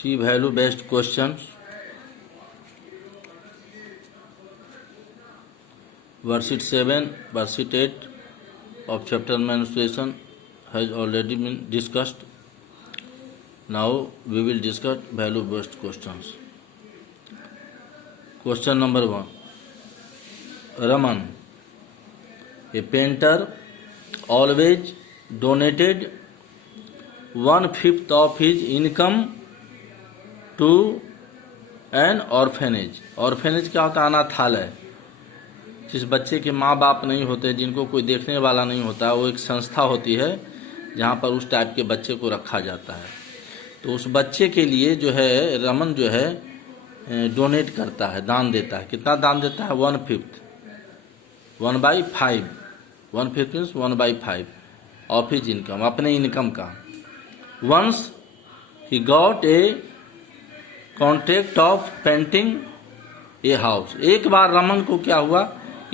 See value based questions. Worksheet 7, worksheet 8 of chapter menstruation has already been discussed. Now we will discuss value based questions. Question number 1. Raman, a painter, always donated 1/5 of his income to an orphanage. Orphanage क्या होता है? अनाथालय. जिस बच्चे के माँ बाप नहीं होते, जिनको कोई देखने वाला नहीं होता, वो एक संस्था होती है जहाँ पर उस टाइप के बच्चे को रखा जाता है. तो उस बच्चे के लिए जो है रमन जो है डोनेट करता है, दान देता है. कितना दान देता है? 1/5, 1/5. 1/5 मीन्स 1/5 ऑफ हिज इनकम, अपने इनकम का. Once he got a contract of painting a house. एक बार रमन को क्या हुआ?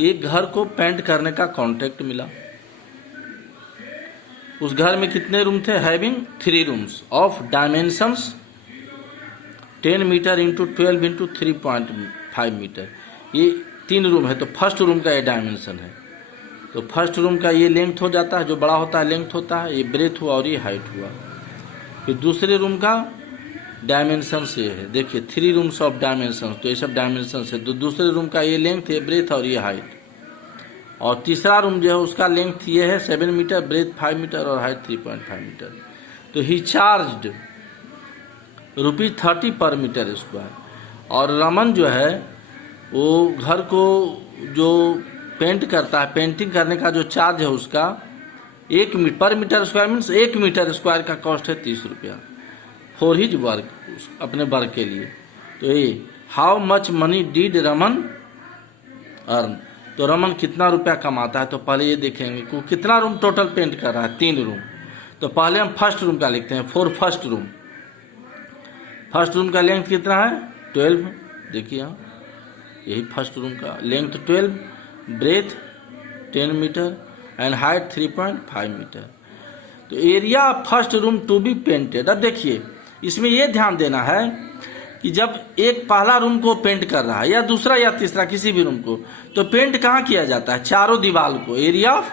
एक घर को पेंट करने का कॉन्ट्रैक्ट मिला. उस घर में कितने रूम थे? Having 3 rooms of dimensions 10 metre into 12 into 3.5 metre. ये 3 रूम है. तो फर्स्ट रूम का ये डायमेंशन है. तो फर्स्ट रूम का ये लेंथ हो जाता है, जो बड़ा होता है लेंथ होता है. ये ब्रेथ हुआ और ये हाइट हुआ. फिर दूसरे रूम का डायमेंशन ये है, देखिए 3 रूम्स ऑफ डायमेंशन, तो ये सब डायमेंशन है. तो दूसरे रूम का ये लेंथ है, ब्रेथ और ये हाइट. और तीसरा रूम जो है उसका लेंथ ये है 7 मीटर, ब्रेथ 5 मीटर और हाइट 3.5 मीटर. तो ही चार्ज्ड ₹30 पर मीटर स्क्वायर. और रमन जो है वो घर को जो पेंट करता है, पेंटिंग करने का जो चार्ज है उसका 1 पर metre square means 1 metre square का कॉस्ट है 30 रुपया. फॉर हिज वर्क, अपने वर्क के लिए. तो ये how much money did Raman earn. तो रमन कितना रुपया कमाता है? तो पहले ये देखेंगे कि कितना रूम टोटल पेंट कर रहा है. 3 रूम. तो पहले हम फर्स्ट रूम का लिखते हैं. For first room, first room का लेंथ कितना है? 12. देखिए यहाँ यही फर्स्ट रूम का length 12, breadth 10 metre and height 3.5 metre. तो area first room to be painted. अब देखिए इसमें यह ध्यान देना है कि जब एक पहला रूम को पेंट कर रहा है या दूसरा या तीसरा किसी भी रूम को, तो पेंट कहाँ किया जाता है? चारों दीवार को. Area of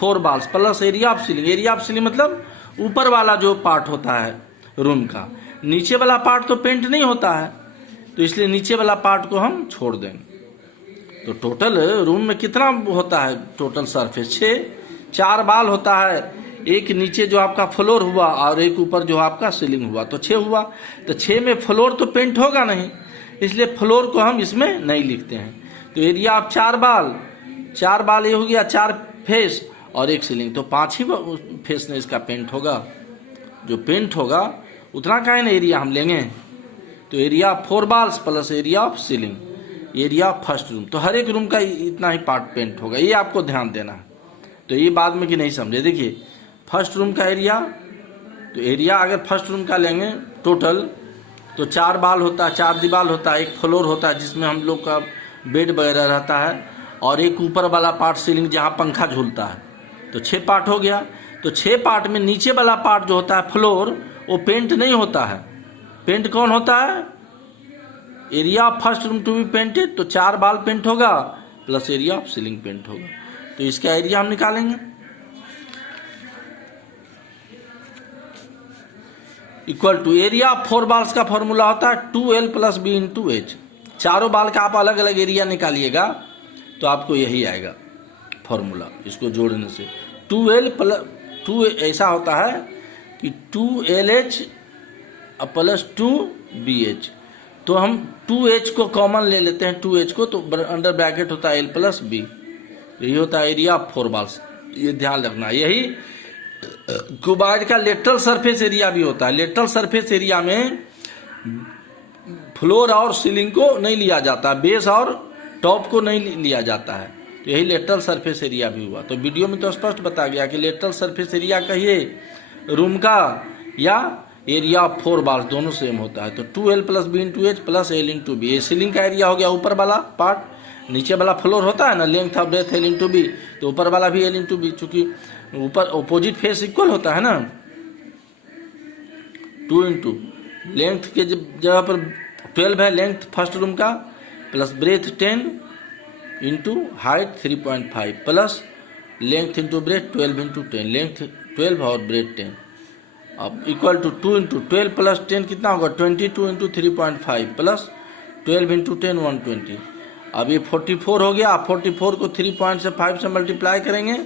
4 walls plus area of ceiling. Area of ceiling मतलब ऊपर वाला जो पार्ट होता है रूम का. नीचे वाला पार्ट तो पेंट नहीं होता है, तो इसलिए नीचे वाला पार्ट को हम छोड़ देंगे. तो टोटल रूम में कितना होता है? Total surface 6. 4 बाल होता है, एक नीचे जो आपका फ्लोर हुआ और एक ऊपर जो आपका सीलिंग हुआ, तो 6 हुआ. तो 6 में फ्लोर तो पेंट होगा नहीं, इसलिए फ्लोर को हम इसमें नहीं लिखते हैं. तो एरिया आप 4 बाल ये हो गया, 4 फेस और एक सीलिंग, तो 5 ही फेस ने इसका पेंट होगा. जो पेंट होगा उतना का ना एरिया हम लेंगे. तो area 4 walls plus area of ceiling, area of first room. तो हर एक रूम का इतना ही पार्ट पेंट होगा. ये आपको ध्यान देना है. तो ये बाद में कि नहीं समझे. देखिए फर्स्ट रूम का एरिया, तो एरिया अगर फर्स्ट रूम का लेंगे टोटल, तो 4 बाल होता है, 4 दीवार होता है, एक फ्लोर होता है जिसमें हम लोग का बेड वगैरह रहता है, और एक ऊपर वाला पार्ट सीलिंग जहाँ पंखा झूलता है. तो 6 पार्ट हो गया. तो 6 पार्ट में नीचे वाला पार्ट जो होता है फ्लोर, वो पेंट नहीं होता है. पेंट कौन होता है? Area of first room to be painted. तो 4 बाल पेंट होगा plus area of ceiling paint होगा. तो इसका एरिया हम निकालेंगे. Equal to area of 4 walls का फॉर्मूला होता है 2L + B × H. चारों बाल का आप अलग अलग एरिया निकालिएगा तो आपको यही आएगा फॉर्मूला. इसको जोड़ने से 2L + 2 ऐसा होता है कि 2LH + 2BH. तो हम 2H को कॉमन ले लेते हैं, 2H को, तो अंडर ब्रैकेट होता है L + B. यही होता है एरिया ऑफ 4 बाल्स. ये ध्यान रखना. यही क्यूबॉइड का लेटरल सरफेस एरिया भी होता है. लेटरल सरफेस एरिया में फ्लोर और सीलिंग को नहीं लिया जाता, बेस और टॉप को नहीं लिया जाता है. तो यही लेटरल सरफेस एरिया भी हुआ. तो वीडियो में तो स्पष्ट बता गया कि लेटरल सरफेस एरिया कहिए रूम का या एरिया ऑफ 4 बाल्स, दोनों सेम होता है. तो 2L + B × H + L × B. ये सीलिंग का एरिया हो गया ऊपर वाला पार्ट. नीचे वाला फ्लोर होता है ना, length of breadth L × B, तो ऊपर वाला भी L × B, चूंकि ऊपर ऑपोजिट फेस इक्वल होता है ना. 2 × लेंथ के जगह पर 12 है लेंथ फर्स्ट रूम का, plus breadth 10 into height 3.5 plus length into breath 12 into 10, length 12 और ब्रेथ 10, अब इक्वल टू 2 इंटू 12 प्लस 10 कितना होगा 22 इंटू 3.5 प्लस 12 इंटू 10 120। अब ये 44 हो गया। आप 44 को 3.5 से मल्टीप्लाई करेंगे,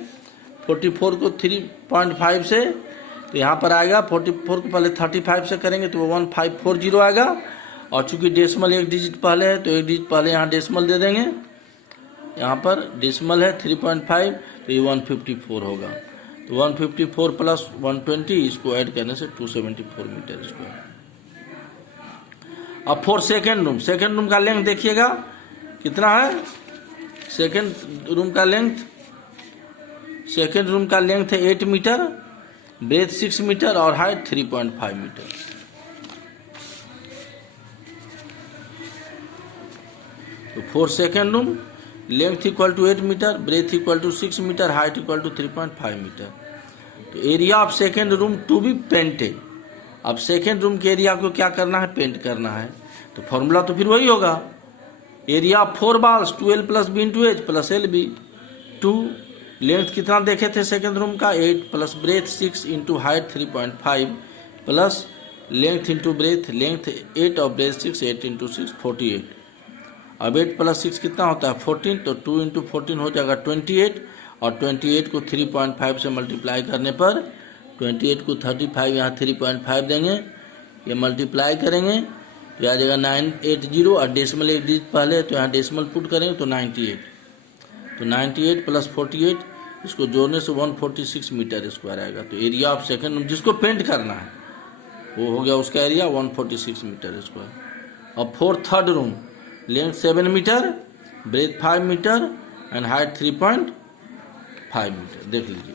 44 को 3.5 से, तो यहाँ पर आएगा 44 को पहले 35 से करेंगे तो 1540 आएगा, और चूंकि डेसिमल एक डिजिट पहले है तो एक डिजिट पहले यहाँ डेसिमल दे देंगे, यहाँ पर डेसिमल है 3.5 तो ये 154 होगा। तो 154 प्लस 120 इसको ऐड करने से 274 मीटर स्क्वायर। अब फॉर सेकेंड रूम का लेंथ देखिएगा कितना है। सेकेंड रूम का लेंथ है 8 मीटर, ब्रेथ 6 मीटर और हाइट 3.5 मीटर। तो for second room length equal to 8 metre, breadth equal to 6 metre, height equal to 3.5 metre. तो area of second room to be painted. अब second room के area को क्या करना है, पेंट करना है। तो फॉर्मूला तो फिर वही होगा, area of 4 walls 2L plus B into H plus L B. 2 length कितना देखे थे सेकेंड रूम का 8 plus breadth 6 into height 3.5 plus length into breadth, length 8 और ब्रेथ 6, 8 इंटू 6 48। अब 8 प्लस 6 कितना होता है 14, तो 2 इंटू 14 हो जाएगा 28, और 28 को 3.5 से मल्टीप्लाई करने पर 28 को 35 यहाँ 3.5 देंगे, ये मल्टीप्लाई करेंगे तो आ जाएगा 980, और डेसिमल एक डिजिट पहले तो यहाँ डेसिमल पुट करेंगे तो 98, तो 98 प्लस 48 इसको जोड़ने से 146 मीटर स्क्वायर आएगा। तो एरिया ऑफ सेकेंड रूम जिसको पेंट करना है वो हो गया उसका एरिया 146 मीटर स्क्वायर। अब for third room length 7 metre, breadth 5 metre and height 3.5 metre. देख लीजिए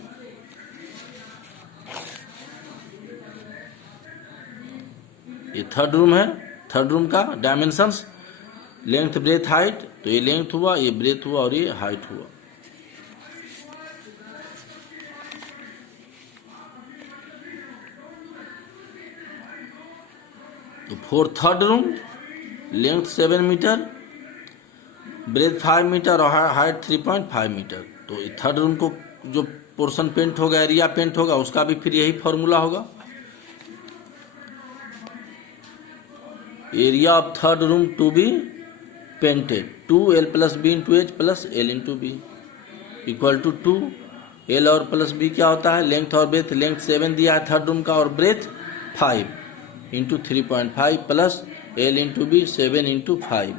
ये थर्ड रूम है। थर्ड रूम का डायमेंशंस लेंथ ब्रेथ हाइट, तो ये लेंथ हुआ, ये ब्रेथ हुआ और ये हाइट हुआ। तो for third room length 7 metre, breadth 5 metre और हाइट 3.5 मीटर। तो थर्ड रूम को जो पोर्शन पेंट होगा, एरिया पेंट होगा, उसका भी फिर यही फॉर्मूला होगा। Area of third room to be painted 2L plus B into H plus L into B equal to 2L और प्लस बी क्या होता है, लेंथ और ब्रेथ। लेंथ 7 दिया है थर्ड रूम का और breadth 5 into 3.5 plus L into B 7 into 5,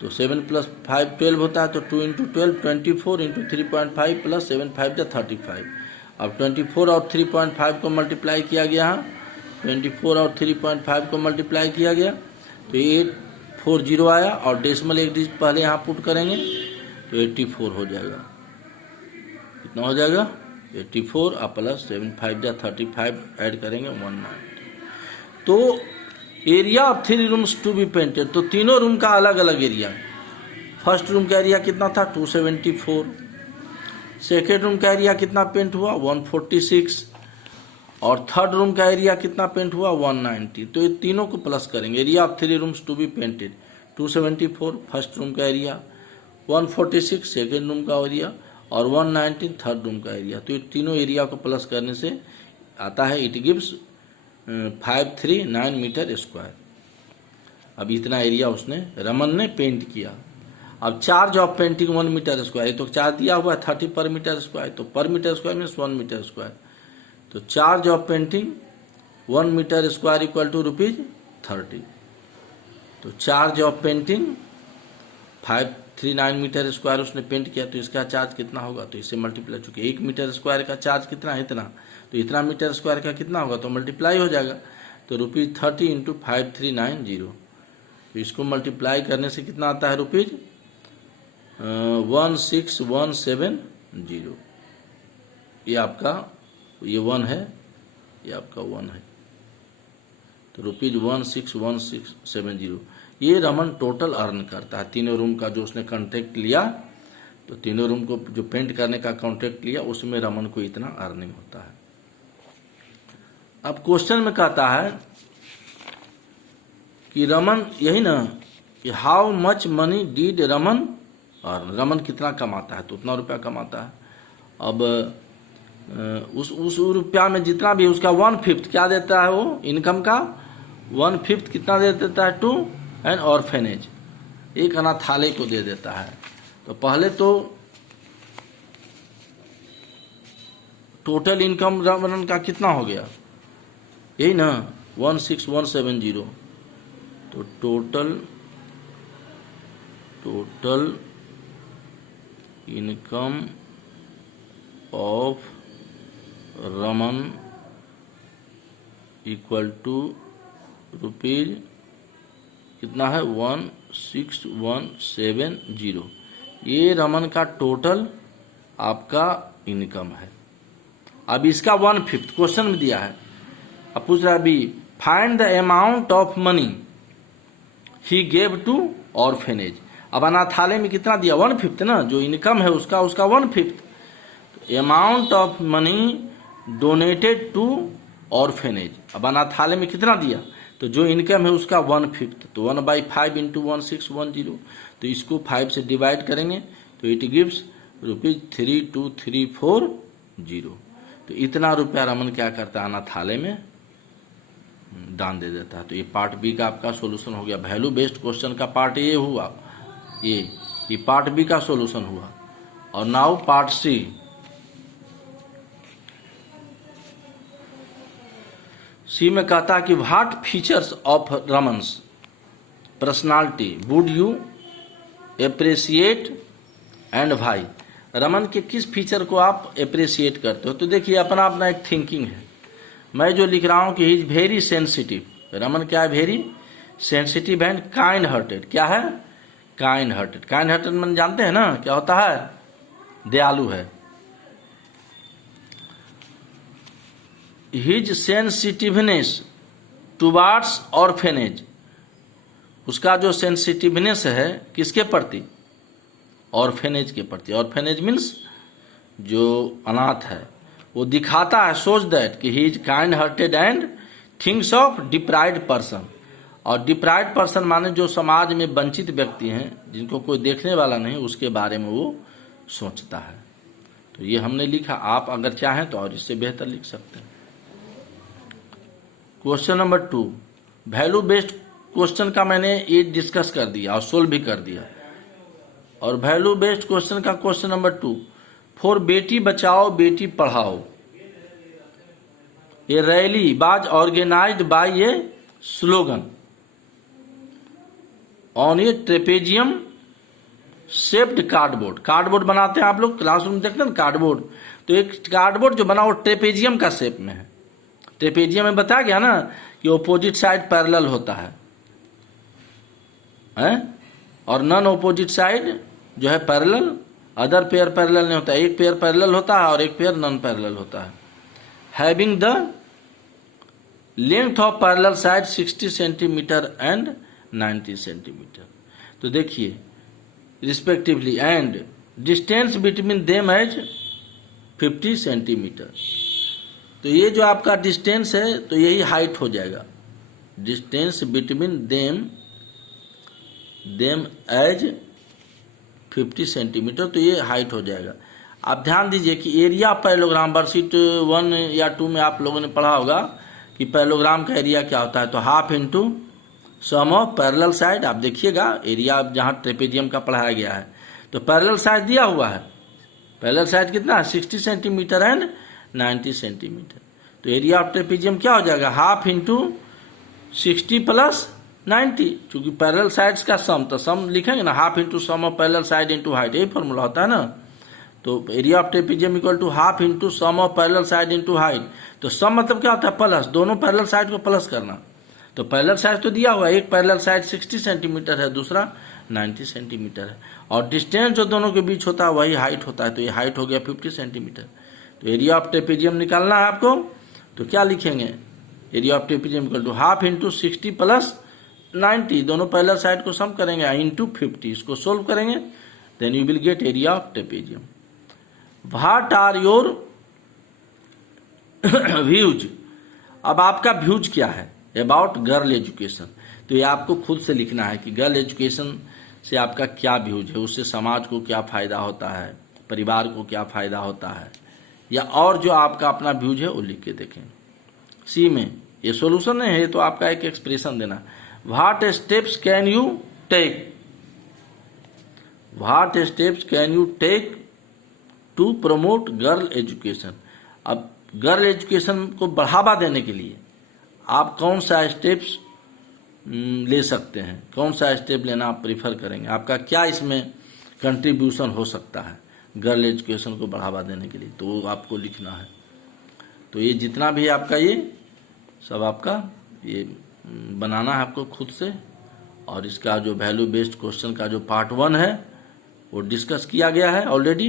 तो 7 प्लस 5 12 होता है, तो 2 इंटू 12 24 इंटू 3.5 प्लस 7 5 जा 35। अब 24 और 3.5 को मल्टीप्लाई किया गया है, 24 और 3.5 को मल्टीप्लाई किया गया तो 840 आया, और डेसिमल एक डिजिट पहले यहाँ पुट करेंगे तो 84 हो जाएगा। कितना हो जाएगा 84 और प्लस 7 5 जा 35 ऐड करेंगे 190। तो area of 3 rooms to be painted, तो तीनों रूम का अलग अलग एरिया। फर्स्ट रूम का एरिया कितना था 274, सेकेंड रूम का एरिया कितना पेंट हुआ 146, और थर्ड रूम का एरिया कितना पेंट हुआ 190। तो ये तीनों को प्लस करेंगे। Area of 3 rooms to be painted 274 first room का एरिया, 146 सेकेंड रूम का एरिया और 119 थर्ड रूम का एरिया। तो ये तीनों एरिया को प्लस करने से आता है इट गिव्स 539 मीटर स्क्वायर। अब इतना एरिया उसने रमन ने पेंट किया। अब charge of painting 1 metre square, तो चार्ज दिया हुआ है 30 पर मीटर स्क्वायर, तो per metre square means 1 metre square. तो charge of painting 1 metre square equal to ₹30। तो charge of painting 539 metre square उसने पेंट किया, तो इसका चार्ज कितना होगा, तो इससे मल्टीप्लाई, चूंकि 1 मीटर स्क्वायर का चार्ज कितना है इतना, तो इतना मीटर स्क्वायर का कितना होगा तो मल्टीप्लाई हो जाएगा। तो ₹30 इंटू 5390, तो इसको मल्टीप्लाई करने से कितना आता है ₹16,170। ये आपका ये 1 है, ये आपका 1 है, तो ₹16,170। ये रमन टोटल अर्न करता है तीनों रूम का जो उसने कॉन्ट्रैक्ट लिया, तो तीनों रूम को जो पेंट करने का कॉन्ट्रैक्ट लिया उसमें रमन को इतना अर्निंग होता है। अब क्वेश्चन में कहता है कि रमन, यही ना, कि how much money did Raman, और रमन कितना कमाता है, तो उतना रुपया कमाता है। अब उस रुपया में जितना भी उसका 1/5 क्या देता है, वो इनकम का 1/5 कितना दे देता है, टू एन ऑर्फेनेज, एक अनाथालय को दे देता है। तो पहले तो टोटल इनकम रमन का कितना हो गया, यही ना 16170। तो total income of Raman equal to rupees कितना है, 16170। ये रमन का टोटल आपका इनकम है। अब इसका 1/5 क्वेश्चन में दिया है। अब पूछ रहा है अभी, find the amount of money he gave to orphanage. अब अनाथालय में कितना दिया, 1/5 ना, जो इनकम है उसका 1/5। Amount of money donated to orphanage, अब अनाथालय में कितना दिया, तो जो इनकम है उसका 1/5, तो 1/5 इंटू 1610, तो इसको 5 से डिवाइड करेंगे तो इट गिव्स ₹323440। तो इतना रुपया रमन क्या करता है, अनाथालय में दान दे देता है। तो ये पार्ट बी का आपका सोल्यूशन हो गया। वैल्यू बेस्ड क्वेश्चन का पार्ट ए हुआ, ये पार्ट बी का सोल्यूशन हुआ। और नाउ पार्ट सी। सी में कहता कि what features of Raman's personality would you appreciate and why. Raman के किस फीचर को आप अप्रिशिएट करते हो। तो देखिए अपना अपना एक थिंकिंग है। मैं जो लिख रहा हूं कि he is very sensitive, Raman क्या है, very sensitive and kind hearted. क्या है, काइंड हार्टेड। काइंड हार्टेड मन जानते हैं ना क्या होता है, दयालु है। हिज सेंसिटिवनेस टुवार्ड्स ऑर्फेनेज, उसका जो सेंसिटिवनेस है किसके प्रति, ऑर्फेनेज के प्रति। ऑर्फेनेज मीन्स जो अनाथ है, वो दिखाता है, सोच दैट कि he is kind hearted and things of deprived person. और डिप्राइव्ड पर्सन माने जो समाज में वंचित व्यक्ति हैं, जिनको कोई देखने वाला नहीं, उसके बारे में वो सोचता है। तो ये हमने लिखा, आप अगर चाहें तो और इससे बेहतर लिख सकते हैं। Question number 2, value based question का मैंने ये डिस्कस कर दिया और सोल्व भी कर दिया। और वैल्यू बेस्ड क्वेश्चन का question number 2, for Beti Bachao Beti Padhao ये rally was organized by a slogan on a trapezium shaped cardboard. Cardboard बनाते हैं आप लोग क्लासरूम में, देखते हैं कार्डबोर्ड। तो एक कार्डबोर्ड जो बना वो ट्रेपेजियम का शेप में है। ट्रेपेजियम में बताया गया ना कि ऑपोजिट साइड पैरेलल होता है और नॉन ऑपोजिट साइड जो है पैरेलल, अदर पेयर पैरेलल नहीं होता है। एक पेयर पैरेलल होता है और एक पेयर नॉन पैरेलल होता है। Having the length of parallel side 60 centimetre and 90 centimetre. तो देखिए respectively, and distance between them as 50 centimetre. तो ये जो आपका डिस्टेंस है तो यही हाइट हो जाएगा, distance between them as 50 centimetre, तो ये हाइट हो जाएगा। आप ध्यान दीजिए कि एरिया पैरेललोग्राम वर्कशीट 1 या 2 में आप लोगों ने पढ़ा होगा कि पैरेललोग्राम का एरिया क्या होता है। तो half into sum of parallel side. आप देखिएगा एरिया जहां ट्रेपेजियम का पढ़ाया गया है तो पैरेलल साइड दिया हुआ है। पैरेलल साइड कितना है, 60 सेंटीमीटर एंड 90 सेंटीमीटर। तो एरिया ऑफ ट्रेपेजियम क्या हो जाएगा, हाफ इंटू 60 प्लस 90, क्योंकि पैरेलल साइड्स का सम, तो सम लिखेंगे ना, half into sum of parallel side into height, यही फॉर्मूला होता है ना। तो area of trapezium equal to half into sum of parallel side into height. तो सम मतलब क्या होता है, प्लस, दोनों पैरेलल साइड को प्लस करना। तो पैरेलल साइड तो दिया हुआ है, एक पैरेलल साइड 60 सेंटीमीटर है, दूसरा 90 सेंटीमीटर है, और डिस्टेंस जो दोनों के बीच होता है वही हाइट होता है। तो ये हाइट हो गया 50 सेंटीमीटर। तो एरिया ऑफ ट्रेपेजियम निकालना है आपको, तो क्या लिखेंगे, area of trapezium equal to half into 60 plus 90, दोनों पैरेलल साइड को सम करेंगे इंटू 50, इसको सोल्व करेंगे, then you will get area of trapezium. What are your views. अब आपका व्यूज क्या है अबाउट गर्ल एजुकेशन। तो ये आपको खुद से लिखना है कि गर्ल एजुकेशन से आपका क्या व्यूज है, उससे समाज को क्या फ़ायदा होता है, परिवार को क्या फ़ायदा होता है, या और जो आपका अपना व्यूज है वो लिख के देखें। सी में ये सॉल्यूशन नहीं है, ये तो आपका एक एक्सप्रेशन देना। What steps can you take, what steps can you take to promote girl education. अब गर्ल एजुकेशन को बढ़ावा देने के लिए आप कौन सा स्टेप्स ले सकते हैं, कौन सा स्टेप लेना आप प्रीफर करेंगे, आपका क्या इसमें कंट्रीब्यूशन हो सकता है गर्ल एजुकेशन को बढ़ावा देने के लिए, तो वो आपको लिखना है। तो ये जितना भी आपका ये सब आपका ये बनाना है आपको खुद से। और इसका जो वैल्यू बेस्ड क्वेश्चन का जो पार्ट 1 है वो डिस्कस किया गया है ऑलरेडी।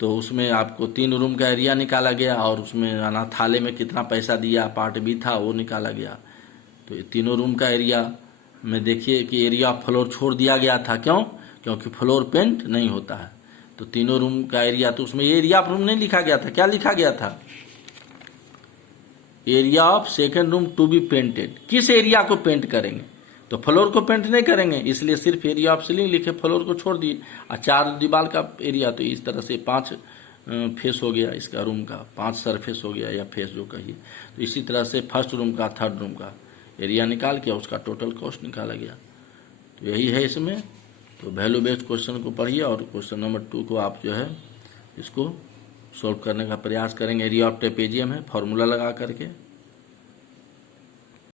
तो उसमें आपको 3 रूम का एरिया निकाला गया और उसमें अनाथालय में कितना पैसा दिया, पार्ट बी था वो निकाला गया। तो ये तीनों रूम का एरिया में देखिए कि एरिया ऑफ फ्लोर छोड़ दिया गया था, क्यों? क्योंकि फ्लोर पेंट नहीं होता है। तो तीनों रूम का एरिया, तो उसमें एरिया ऑफ रूम नहीं लिखा गया था, क्या लिखा गया था? Area of second room to be painted. किस एरिया को पेंट करेंगे? तो फ्लोर को पेंट नहीं करेंगे, इसलिए सिर्फ एरिया ऑफ सीलिंग लिखे, फ्लोर को छोड़ दिए। और 4 दीवार का एरिया, तो इस तरह से 5 फेस हो गया इसका रूम का, 5 सरफेस हो गया या फेस जो कहिए। तो इसी तरह से फर्स्ट रूम का, थर्ड रूम का एरिया निकाल के उसका टोटल कॉस्ट निकाला गया। तो यही है इसमें। तो वैल्यू बेस्ड क्वेश्चन को पढ़िए और क्वेश्चन नंबर 2 को आप जो है इसको सॉल्व करने का प्रयास करेंगे। एरिया ऑफ ट्रेपेजियम है, फॉर्मूला लगा करके।